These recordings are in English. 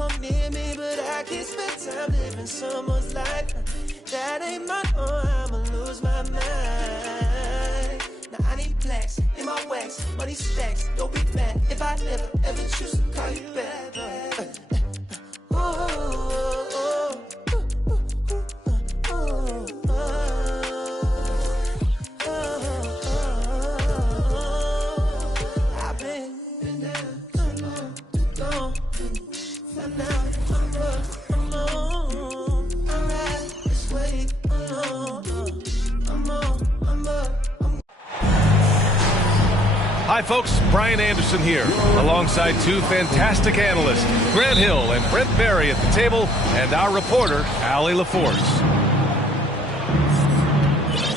come near me, but I can't spend time living someone's life. That ain't my own, I'ma lose my mind. Now I need plaques in my wax, money stacks. Don't be mad if I never ever choose to call you back. Hi, folks. Brian Anderson here, alongside two fantastic analysts, Grant Hill and Brent Barry at the table, and our reporter, Allie LaForce.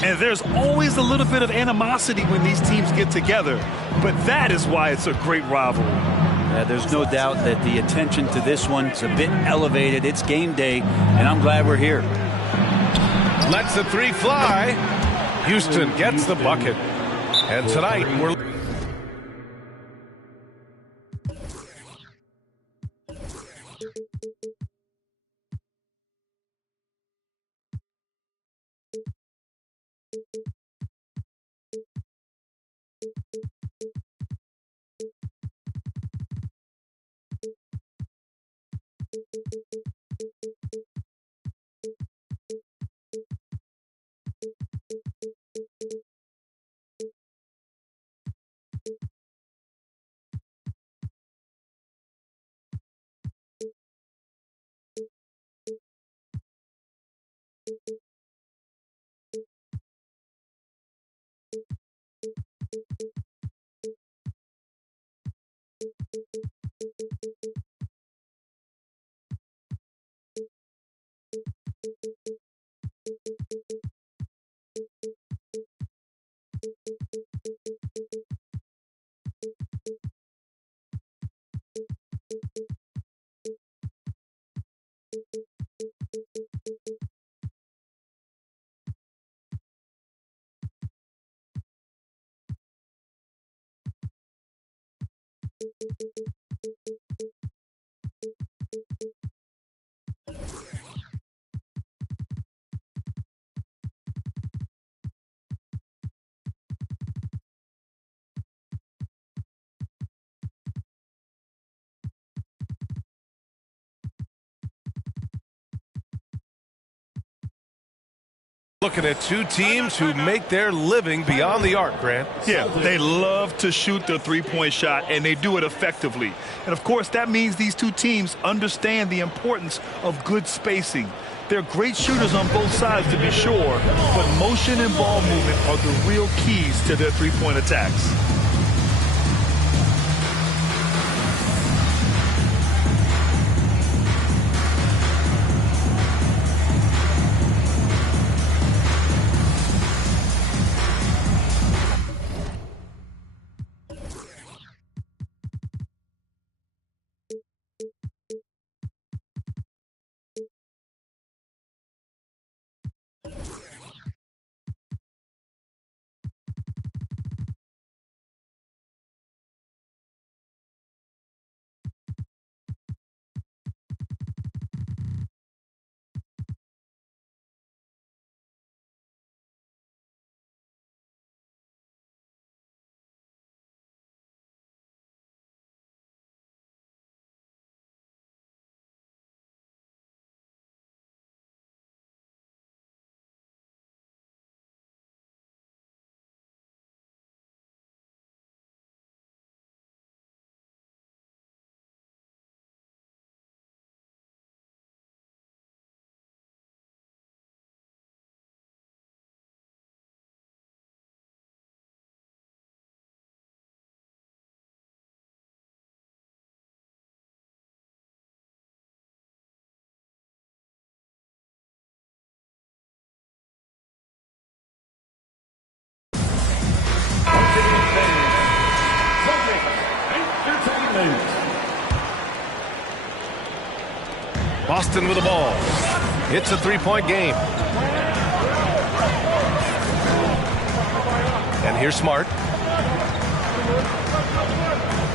And there's always a little bit of animosity when these teams get together, but that is why it's a great rivalry. There's no doubt that the attention to this one's a bit elevated. It's game day, and I'm glad we're here. Lets the three fly. Houston gets the bucket. And tonight, we're... Looking at two teams who make their living beyond the arc, Grant. Yeah, they love to shoot the three-point shot, and they do it effectively. And, of course, that means these two teams understand the importance of good spacing. They're great shooters on both sides, to be sure, but motion and ball movement are the real keys to their three-point attacks. Boston with the ball. It's a three-point game. And here's Smart.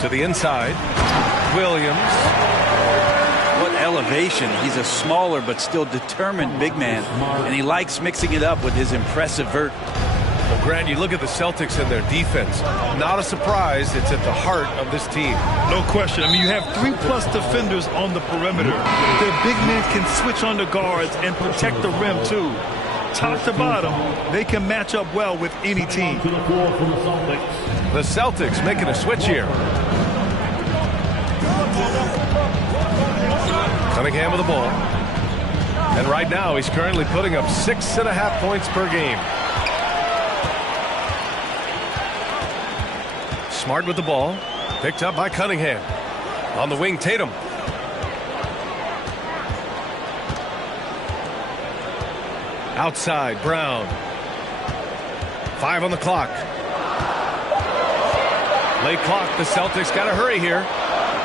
To the inside. Williams. What elevation. He's a smaller but still determined big man, and he likes mixing it up with his impressive vert. Well, Grant, you look at the Celtics and their defense. Not a surprise, it's at the heart of this team. No question. I mean, you have 3+ defenders on the perimeter. Their big men can switch on the guards and protect the rim, too. Top to bottom, they can match up well with any team. The Celtics making a switch here. Cunningham with the ball. And right now, he's currently putting up 6.5 points per game. Smart with the ball. Picked up by Cunningham. On the wing, Tatum. Outside, Brown. 5 on the clock. Late clock. The Celtics got to hurry here.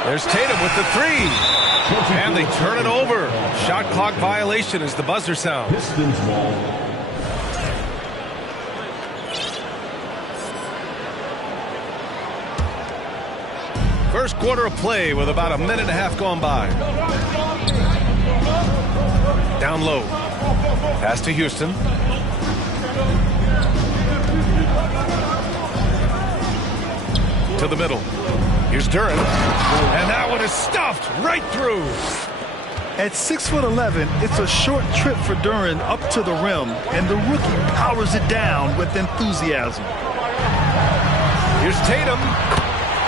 There's Tatum with the 3. And they turn it over. Shot clock violation as the buzzer sounds. Pistons ball. First quarter of play with about 1.5 minutes gone by. Down low. Pass to Houston. To the middle. Here's Duren. And that one is stuffed right through. At 6'11", it's a short trip for Duren up to the rim, and the rookie powers it down with enthusiasm. Here's Tatum.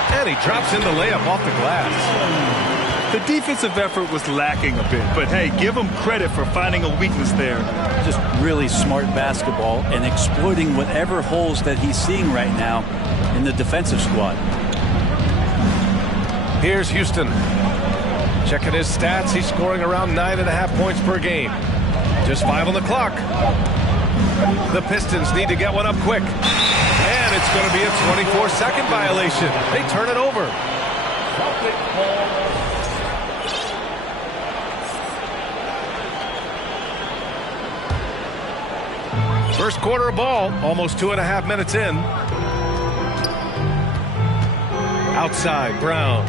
And he drops in the layup off the glass. The defensive effort was lacking a bit, but hey, give him credit for finding a weakness there. Just really smart basketball and exploiting whatever holes that he's seeing right now in the defensive squad. Here's Houston. Checking his stats, he's scoring around 9.5 points per game. Just 5 on the clock. The Pistons need to get one up quick. And it's going to be a 24-second violation. They turn it over. First quarter of ball, almost 2.5 minutes in. Outside, Brown.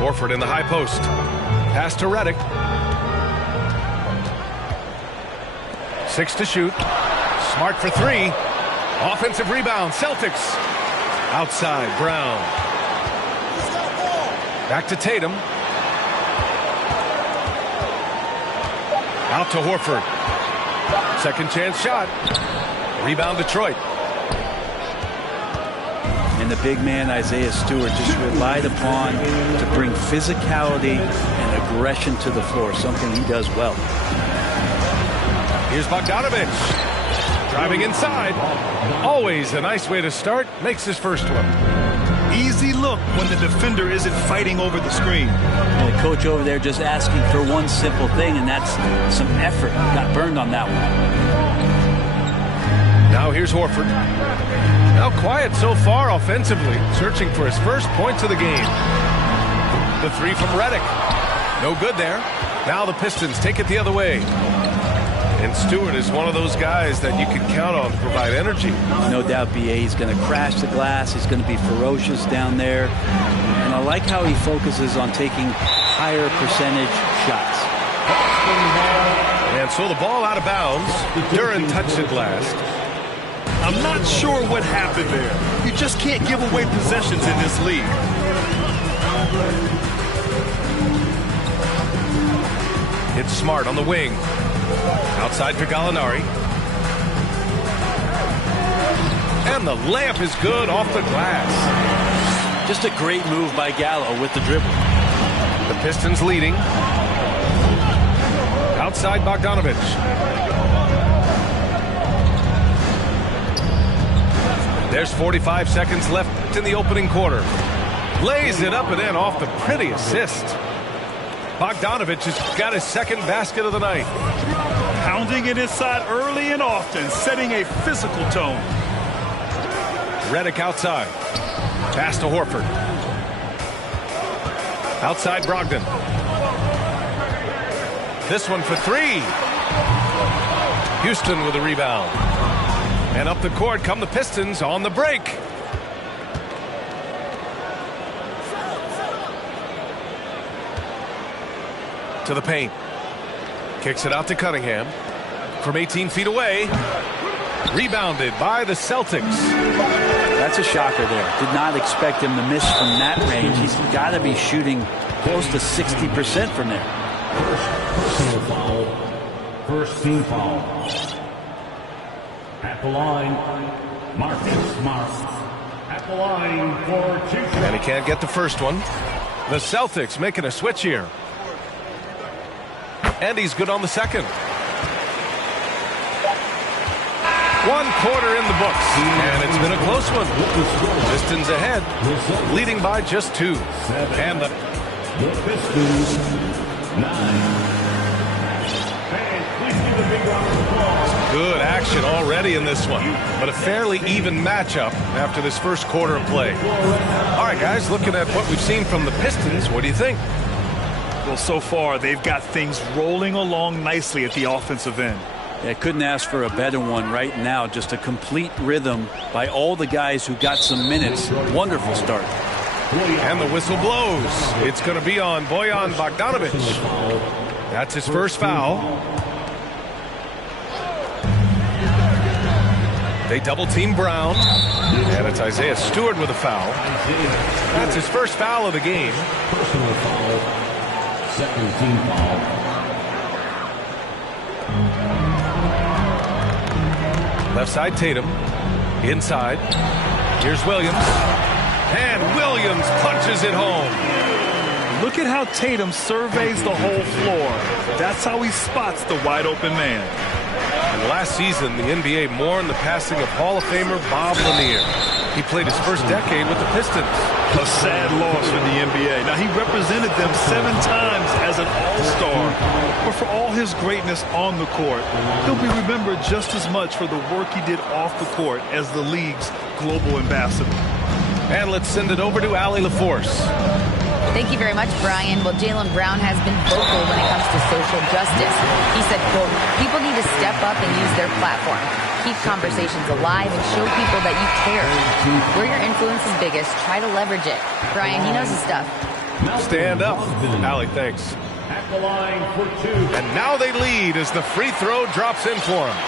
Horford in the high post. Pass to Redick. 6 to shoot. Smart for 3. Offensive rebound, Celtics. Outside, Brown. Back to Tatum. Out to Horford. Second chance shot. Rebound Detroit. And the big man, Isaiah Stewart, just relied upon to bring physicality and aggression to the floor, something he does well. Here's Bogdanovich. Driving inside. Always a nice way to start. Makes his first one. Easy look when the defender isn't fighting over the screen. And the coach over there just asking for one simple thing, and that's some effort. Got burned on that one. Now here's Horford. Now quiet so far offensively. Searching for his first points of the game. The 3 from Redick. No good there. Now the Pistons take it the other way. And Stewart is one of those guys that you can count on to provide energy. No doubt, B.A. He's going to crash the glass. He's going to be ferocious down there. And I like how he focuses on taking higher percentage shots. And so the ball out of bounds. Duren touched it last. I'm not sure what happened there. You just can't give away possessions in this league. It's Smart on the wing. Outside for Gallinari. And the layup is good off the glass. Just a great move by Gallo with the dribble. The Pistons leading. Outside Bogdanovich. There's 45 seconds left in the opening quarter. Lays it up and in off the pretty assist. Bogdanovich has got his second basket of the night. Pounding it inside early and often, setting a physical tone. Redick outside. Pass to Horford. Outside Brogdon. This one for 3. Houston with a rebound. And up the court come the Pistons on the break. To the paint. Kicks it out to Cunningham. From 18 feet away. Rebounded by the Celtics. That's a shocker there. Did not expect him to miss from that range. He's got to be shooting close to 60% from there. First team foul. At the line, Marcus Smart. At the line for 2 shots. And he can't get the first one. The Celtics making a switch here. And he's good on the second. 1 quarter in the books, and it's been a close one. Pistons ahead, leading by just 2. And the Pistons 9. good action already in this one, but a fairly even matchup after this first quarter of play. All right, guys, looking at what we've seen from the Pistons, what do you think? Well, so far, they've got things rolling along nicely at the offensive end. Yeah, couldn't ask for a better one right now. Just a complete rhythm by all the guys who got some minutes. Wonderful start. And the whistle blows. It's going to be on Bojan Bogdanovic. That's his first foul. They double-team Brown. And it's Isaiah Stewart with a foul. That's his first foul of the game. Personal foul. Second team foul. Left side Tatum. Inside. Here's Williams. And Williams punches it home. Look at how Tatum surveys the whole floor. That's how he spots the wide open man. And last season, the NBA mourned the passing of Hall of Famer Bob Lanier. He played his first decade with the Pistons. A sad loss for the NBA. Now, he represented them 7 times as an all-star. But for all his greatness on the court, he'll be remembered just as much for the work he did off the court as the league's global ambassador. And let's send it over to Allie LaForce. Thank you very much, Brian. Well, Jaylen Brown has been vocal when it comes to social justice. He said, quote, people need to step up and use their platform. Keep conversations alive and show people that you care. Where your influence is biggest, try to leverage it. Brian, he knows his stuff. Stand up. Allie, thanks. At the line for 2. And now they lead as the free throw drops in for them.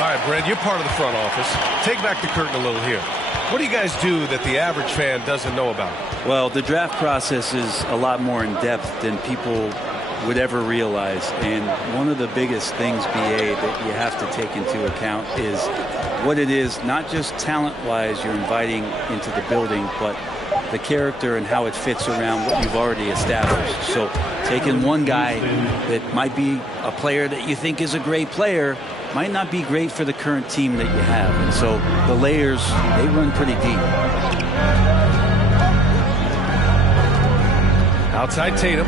All right, Brent, you're part of the front office. Take back the curtain a little here. What do you guys do that the average fan doesn't know about? Well, the draft process is a lot more in depth than people would ever realize. And one of the biggest things, BA, that you have to take into account is what it is, not just talent-wise you're inviting into the building, but the character and how it fits around what you've already established. So taking one guy that might be a player that you think is a great player might not be great for the current team that you have. And so the layers, they run pretty deep. Outside Tatum.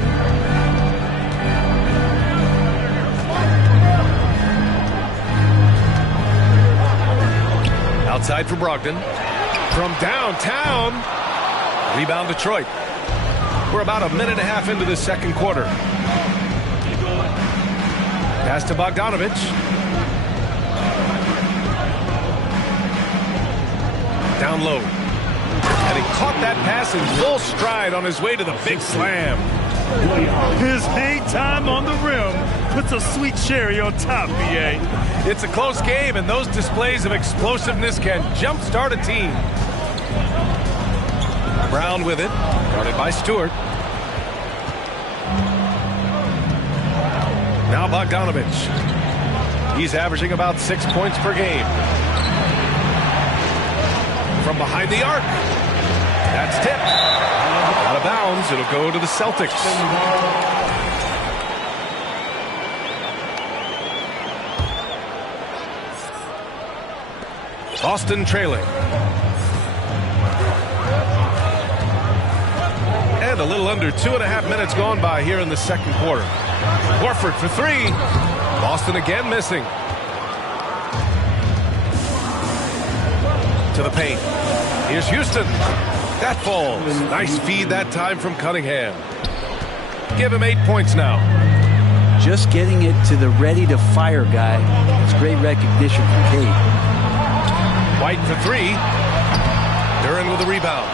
Outside for Brogdon. From downtown. Rebound Detroit. We're about a minute and a half into the second quarter. Pass to Bogdanovic. Down low. And he caught that pass in full stride on his way to the big slam. His hang time on the rim puts a sweet cherry on top, BA. It's a close game, and those displays of explosiveness can jumpstart a team. Brown with it, guarded by Stewart. Now Bogdanovic. He's averaging about 6 points per game. From behind the arc. That's tipped. Out of bounds. It'll go to the Celtics. Boston trailing. And a little under 2.5 minutes gone by here in the second quarter. Horford for 3. Boston again missing. To the paint. Here's Houston. That falls. Nice feed that time from Cunningham. Give him 8 points now. Just getting it to the ready-to-fire guy. It's great recognition from Cade. White for 3. Duren with a rebound.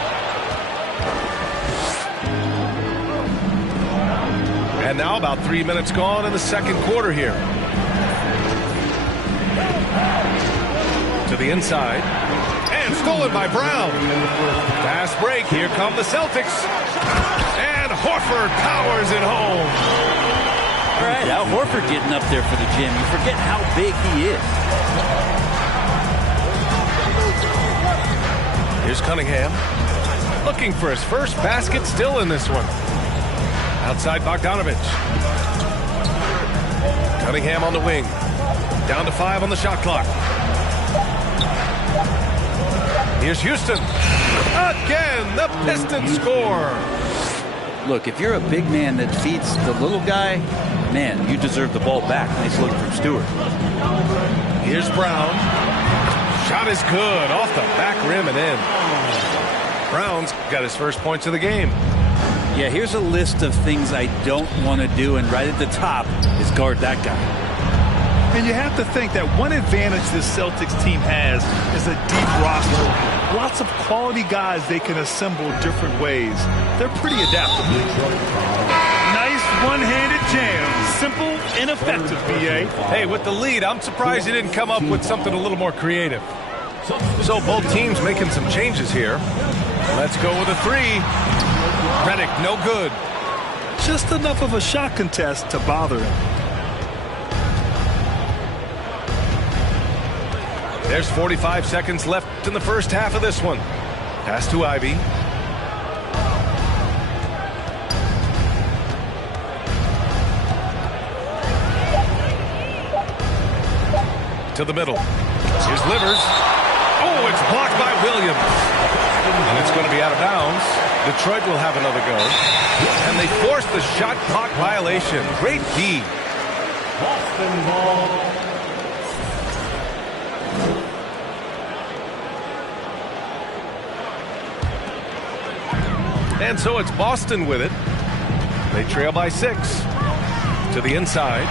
And now about 3 minutes gone in the second quarter here. To the inside. And stolen by Brown. Fast break. Here come the Celtics. And Horford powers it home. All right, Al Horford getting up there for the gym. You forget how big he is. Here's Cunningham. Looking for his first basket, still in this one. Outside Bogdanovic. Cunningham on the wing. Down to 5 on the shot clock. Here's Houston. Again, the Pistons score. Look, if you're a big man that feeds the little guy, man, you deserve the ball back. Nice look from Stewart. Here's Brown. Shot is good. Off the back rim and in. Brown's got his first points of the game. Yeah, here's a list of things I don't want to do, and right at the top is guard that guy. And you have to think that one advantage this Celtics team has is a deep roster. Lots of quality guys they can assemble different ways. They're pretty adaptable. Nice one-handed jam. Simple and effective, B.A. Hey, with the lead, I'm surprised he didn't come up with something a little more creative. So both teams making some changes here. Let's go with a 3. Redick, no good. Just enough of a shot contest to bother him. There's 45 seconds left in the first half of this one. Pass to Ivy. To the middle. Here's Livers. Oh, it's blocked by Williams. And it's going to be out of bounds. Detroit will have another go. And they force the shot clock violation. Great D. Boston ball. And so it's Boston with it. They trail by 6. To the inside.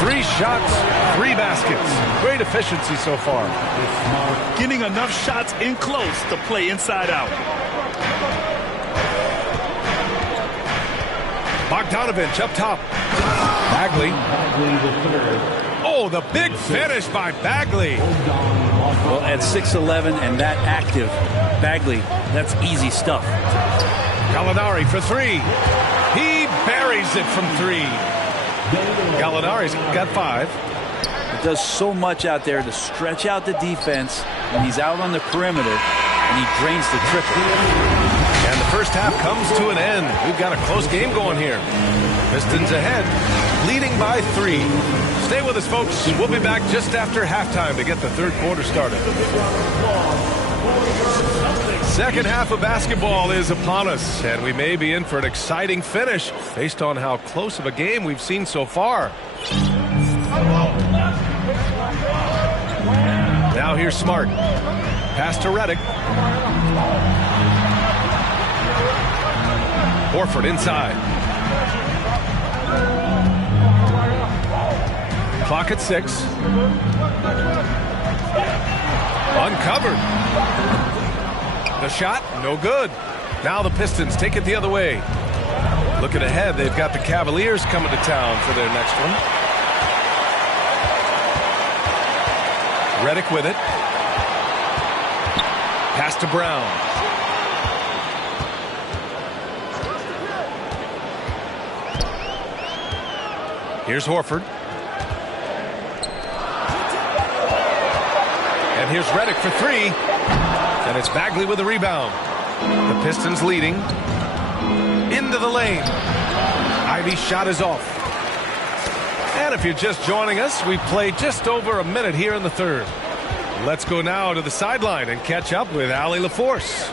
3 shots, 3 baskets. Great efficiency so far. Getting enough shots in close to play inside out. Bogdanovic up top. Bagley. Oh, the big finish by Bagley. Well, at 6'11" and that active, Bagley, that's easy stuff. Gallinari for 3. He buries it from 3. Gallinari's got 5. He does so much out there to stretch out the defense when he's out on the perimeter, and he drains the triple. And the first half comes to an end. We've got a close game going here. Pistons ahead, leading by 3. Stay with us, folks. We'll be back just after halftime to get the third quarter started. Second half of basketball is upon us, and we may be in for an exciting finish based on how close of a game we've seen so far. Now here's Smart. Pass to Redick. Horford inside. Clock at 6. Uncovered. The shot, no good. Now the Pistons take it the other way. Looking ahead, they've got the Cavaliers coming to town for their next one. Redick with it. Pass to Brown. Here's Horford. And here's Redick for 3. And it's Bagley with a rebound. The Pistons leading. Into the lane. Ivy's shot is off. And if you're just joining us, we played just over a minute here in the third. Let's go now to the sideline and catch up with Allie LaForce.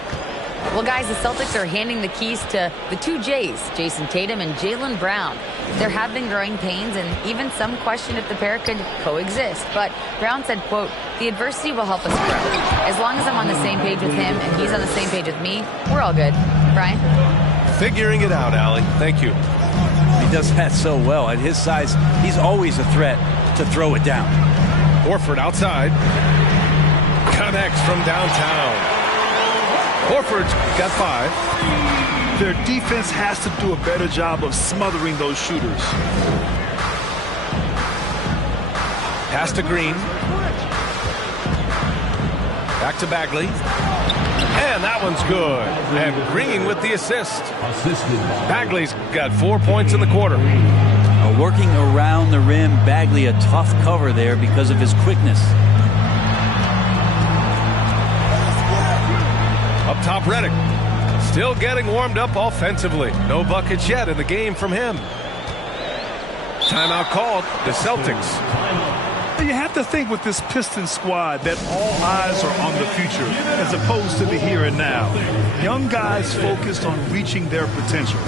Well, guys, the Celtics are handing the keys to the 2 J's, Jason Tatum and Jaylen Brown. There have been growing pains and even some question if the pair could coexist. But Brown said, quote, "The adversity will help us grow. As long as I'm on the same page with him and he's on the same page with me, we're all good." Brian? Figuring it out, Allie. Thank you. He does that so well. At his size, he's always a threat to throw it down. Horford outside. Connects from downtown. Horford's got 5. Their defense has to do a better job of smothering those shooters. Pass to Green. Back to Bagley. And that one's good. And Green with the assist. Bagley's got 4 points in the quarter. Working around the rim, Bagley a tough cover there because of his quickness. Up top, Redick. Still getting warmed up offensively. No buckets yet in the game from him. Timeout called. The Celtics. You have to think with this Pistons squad that all eyes are on the future as opposed to the here and now. Young guys focused on reaching their potential.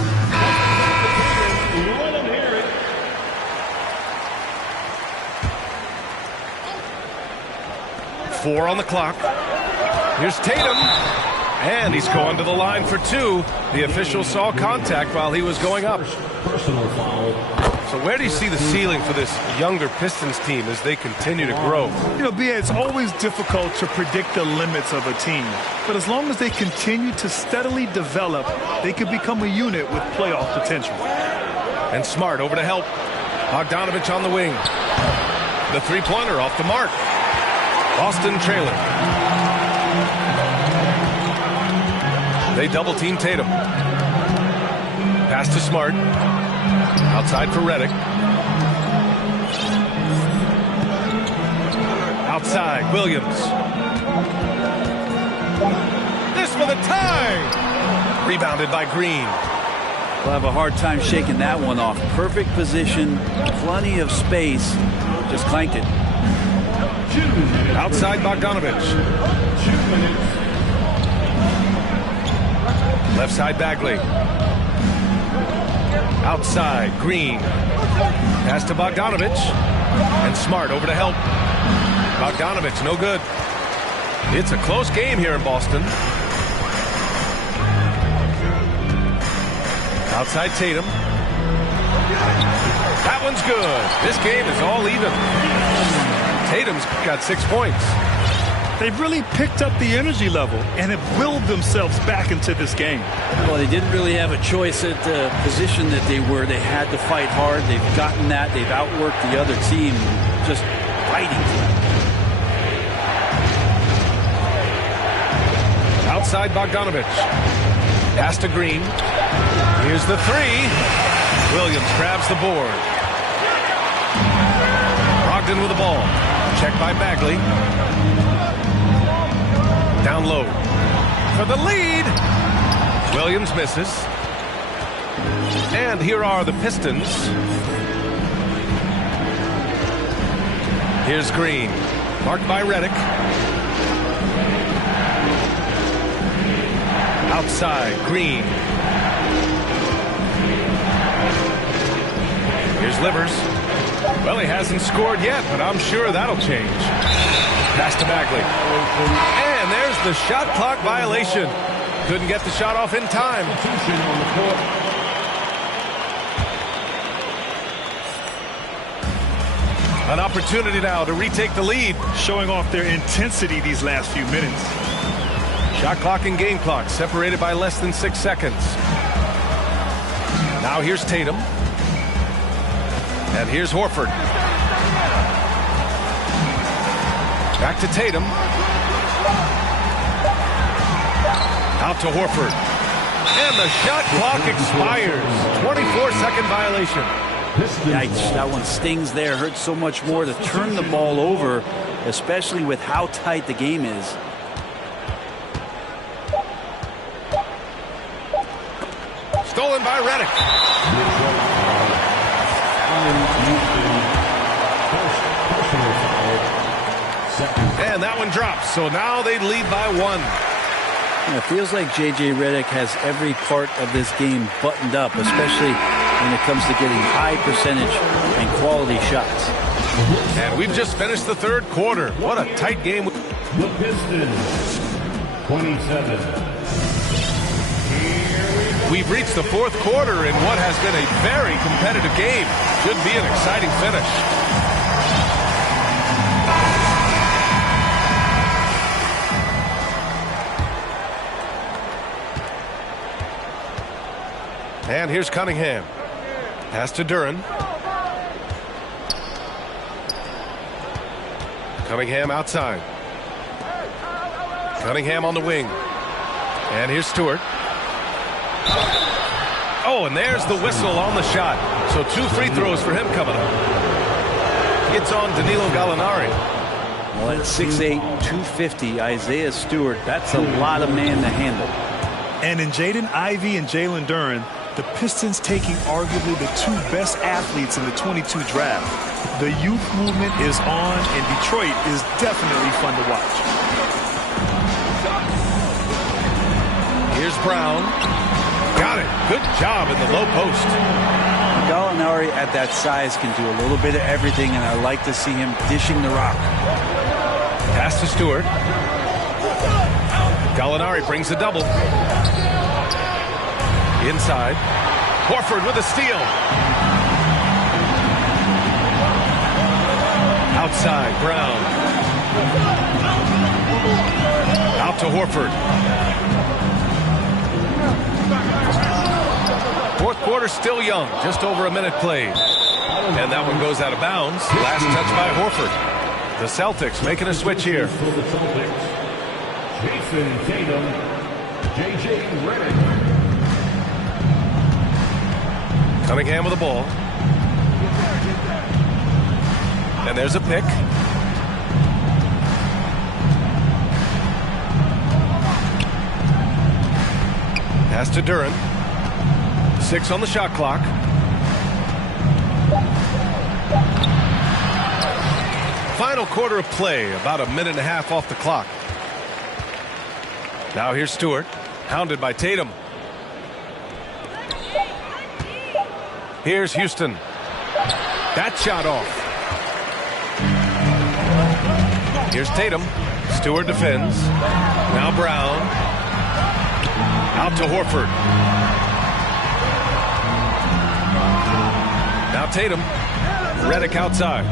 4 on the clock. Here's Tatum. And he's going to the line for 2. The official saw contact while he was going up. Personal foul. So where do you see the ceiling for this younger Pistons team as they continue to grow? You know, B.A., it's always difficult to predict the limits of a team. But as long as they continue to steadily develop, they can become a unit with playoff potential. And Smart over to help. Bogdanovich on the wing. The three-pointer off the mark. Boston trailing. They double-team Tatum. Pass to Smart. Outside for Redick. Outside, Williams. This for the tie. Rebounded by Green. We'll have a hard time shaking that one off. Perfect position, plenty of space. Just clanked it. Outside Bogdanovich. Left side Bagley. Outside Green. Pass to Bogdanovich. And Smart over to help. Bogdanovich no good. It's a close game here in Boston. Outside Tatum. That one's good. This game is all even. Tatum's got 6 points. They've really picked up the energy level and have willed themselves back into this game. Well, they didn't really have a choice at the position that they were. They had to fight hard. They've gotten that. They've outworked the other team, just fighting. Outside Bogdanovich. Pass to Green. Here's the 3. Williams grabs the board. Brogdon with the ball. Checked by Bagley. Down low. For the lead. Williams misses. And here are the Pistons. Here's Green. Marked by Redick. Outside, Green. Here's Livers. Well, he hasn't scored yet, but I'm sure that'll change. Pass to Bagley. And there's the shot clock violation. Couldn't get the shot off in time. An opportunity now to retake the lead. Showing off their intensity these last few minutes. Shot clock and game clock separated by less than 6 seconds. Now here's Tatum. And here's Horford. Back to Tatum. Out to Horford. And the shot clock expires. 24-second violation. Yikes, that one stings there. Hurts so much more to turn the ball over, especially with how tight the game is. Stolen by Redick. And that one drops. So now they lead by 1. Yeah, it feels like J.J. Redick has every part of this game buttoned up, especially when it comes to getting high percentage and quality shots. And we've just finished the third quarter. What a tight game. The Pistons, 27. We've reached the fourth quarter in what has been a very competitive game. Should be an exciting finish. And here's Cunningham. Pass to Duren. Cunningham outside. Cunningham on the wing. And here's Stewart. Oh, and there's the whistle on the shot. So 2 free throws for him coming up. It's on Danilo Gallinari. Well, at 6'8", 250, Isaiah Stewart, that's a lot of man to handle. And in Jaden Ivey and Jalen Duren, the Pistons taking arguably the 2 best athletes in the 22 draft. The youth movement is on, and Detroit is definitely fun to watch. Here's Brown. Got it. Good job in the low post. Gallinari at that size can do a little bit of everything, and I like to see him dishing the rock. Pass to Stewart. Gallinari brings a double. Inside. Horford with a steal. Outside, Brown. Out to Horford. Fourth quarter still young. Just over a minute played. And that one goes out of bounds. Last touch by Horford. The Celtics making a switch here. Jason Tatum, J.J. Redick. Cunningham with the ball. And there's a pick. Pass to Duren. 6 on the shot clock. Final quarter of play, about a minute and a half off the clock. Now here's Stewart, hounded by Tatum. Here's Houston. That shot off. Here's Tatum. Stewart defends. Now Brown. Out to Horford. Now Tatum. Redick outside.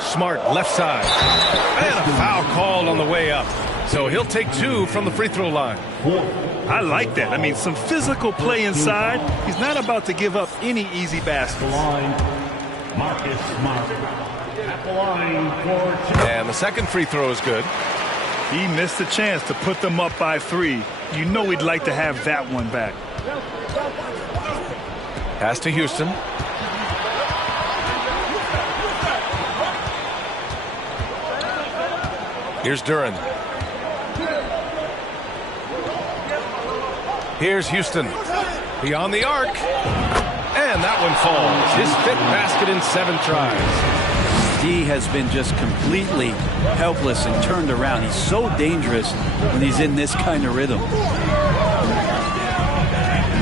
Smart left side. And a foul called on the way up. So he'll take 2 from the free throw line. I like that. I mean, some physical play inside. He's not about to give up any easy baskets. Marcus Smart at the line for 2. And the second free throw is good. He missed a chance to put them up by 3. You know he'd like to have that one back. Pass to Houston. Here's Duren. Here's Houston. Beyond the arc. And that one falls. His 5th basket in 7 tries. D has been just completely helpless and turned around. He's so dangerous when he's in this kind of rhythm.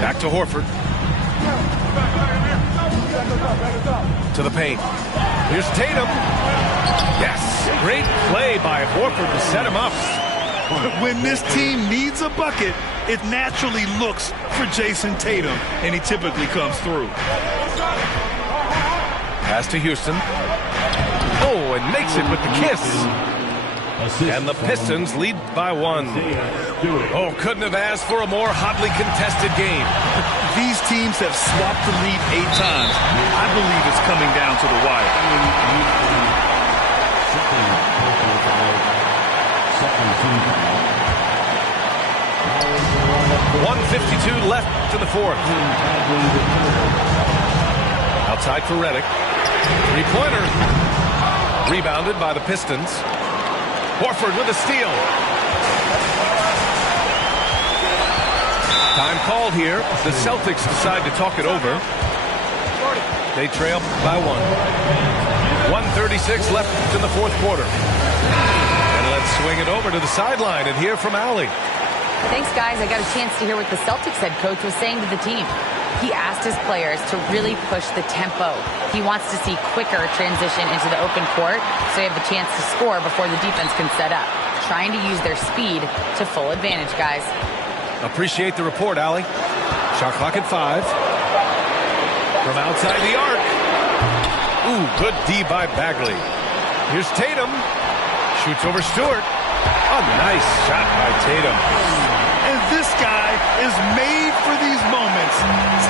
Back to Horford. To the paint. Here's Tatum. Yes. Great play by Horford to set him up. When this team needs a bucket, it naturally looks for Jason Tatum, and he typically comes through. Pass to Houston. Oh, and makes it with the kiss. And the Pistons lead by 1. Oh, couldn't have asked for a more hotly contested game. These teams have swapped the lead 8 times. I believe it's coming down to the wire. 1:52 left in the 4th. Outside for Redick. 3-pointer. Rebounded by the Pistons. Horford with a steal. Time called here. The Celtics decide to talk it over. They trail by 1. 1:36 left in the 4th quarter. And let's swing it over to the sideline and hear from Allie. Thanks, guys. I got a chance to hear what the Celtics head coach was saying to the team. He asked his players to really push the tempo. He wants to see quicker transition into the open court so they have the chance to score before the defense can set up. Trying to use their speed to full advantage, guys. Appreciate the report, Allie. Shot clock at 5. From outside the arc. Ooh, good D by Bagley. Here's Tatum. Shoots over Stewart. A nice shot by Tatum. And this guy is made for these moments.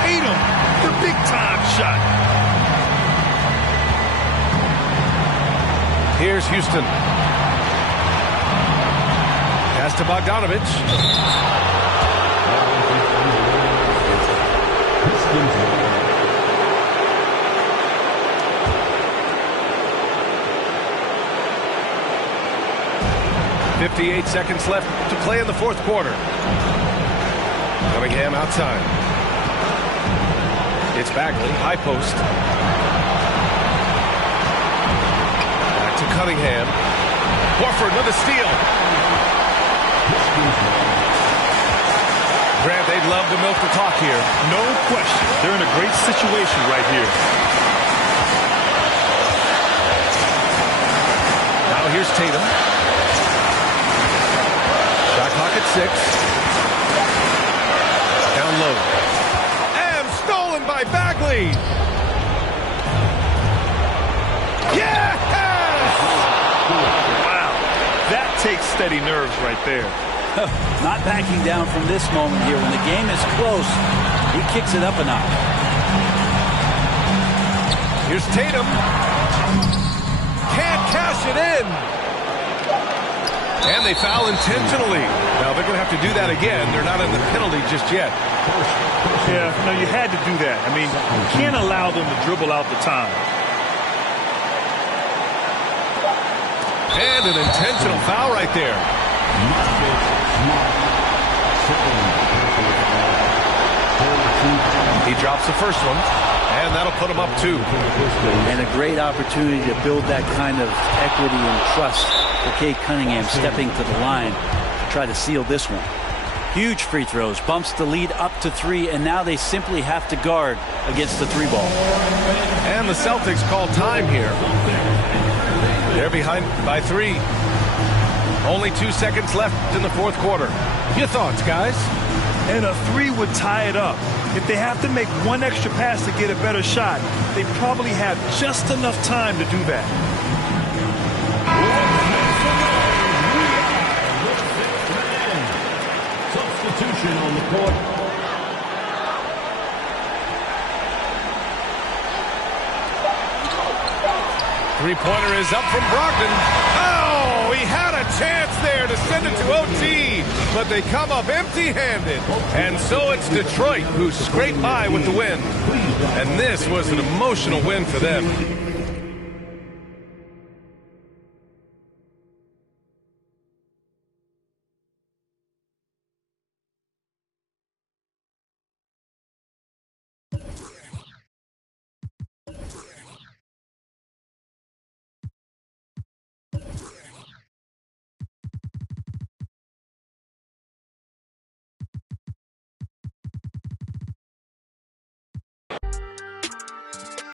Tatum, the big-time shot. Here's Houston. Pass to Bogdanovich. Pistons. 58 seconds left to play in the fourth quarter. Cunningham outside. It's Bagley, high post. Back to Cunningham. Horford with a steal. Grant, they'd love to milk the clock here. No question. They're in a great situation right here. Now here's Tatum. Shot clock at 6. Down low. And stolen by Bagley. Yes! Wow. That takes steady nerves right there. Not backing down from this moment here. When the game is close, he kicks it up a notch. Here's Tatum. Can't cash it in. And they foul intentionally. Now they're going to have to do that again. They're not in the penalty just yet. Yeah, no, you had to do that. I mean, you can't allow them to dribble out the time. And an intentional foul right there. He drops the first one, and that'll put him up 2. And a great opportunity to build that kind of equity and trust for Cade Cunningham stepping to the line to try to seal this one. Huge free throws, bumps the lead up to 3, and now they simply have to guard against the 3 ball. And the Celtics call time here. They're behind by 3. Only 2 seconds left in the fourth quarter. Your thoughts, guys? And a 3 would tie it up. If they have to make one extra pass to get a better shot, they probably have just enough time to do that. Substitution on the court. Three-pointer is up from Brogdon. Oh, he had a chance there to send it to OT, but they come up empty-handed. And so it's Detroit who scraped by with the win. And this was an emotional win for them.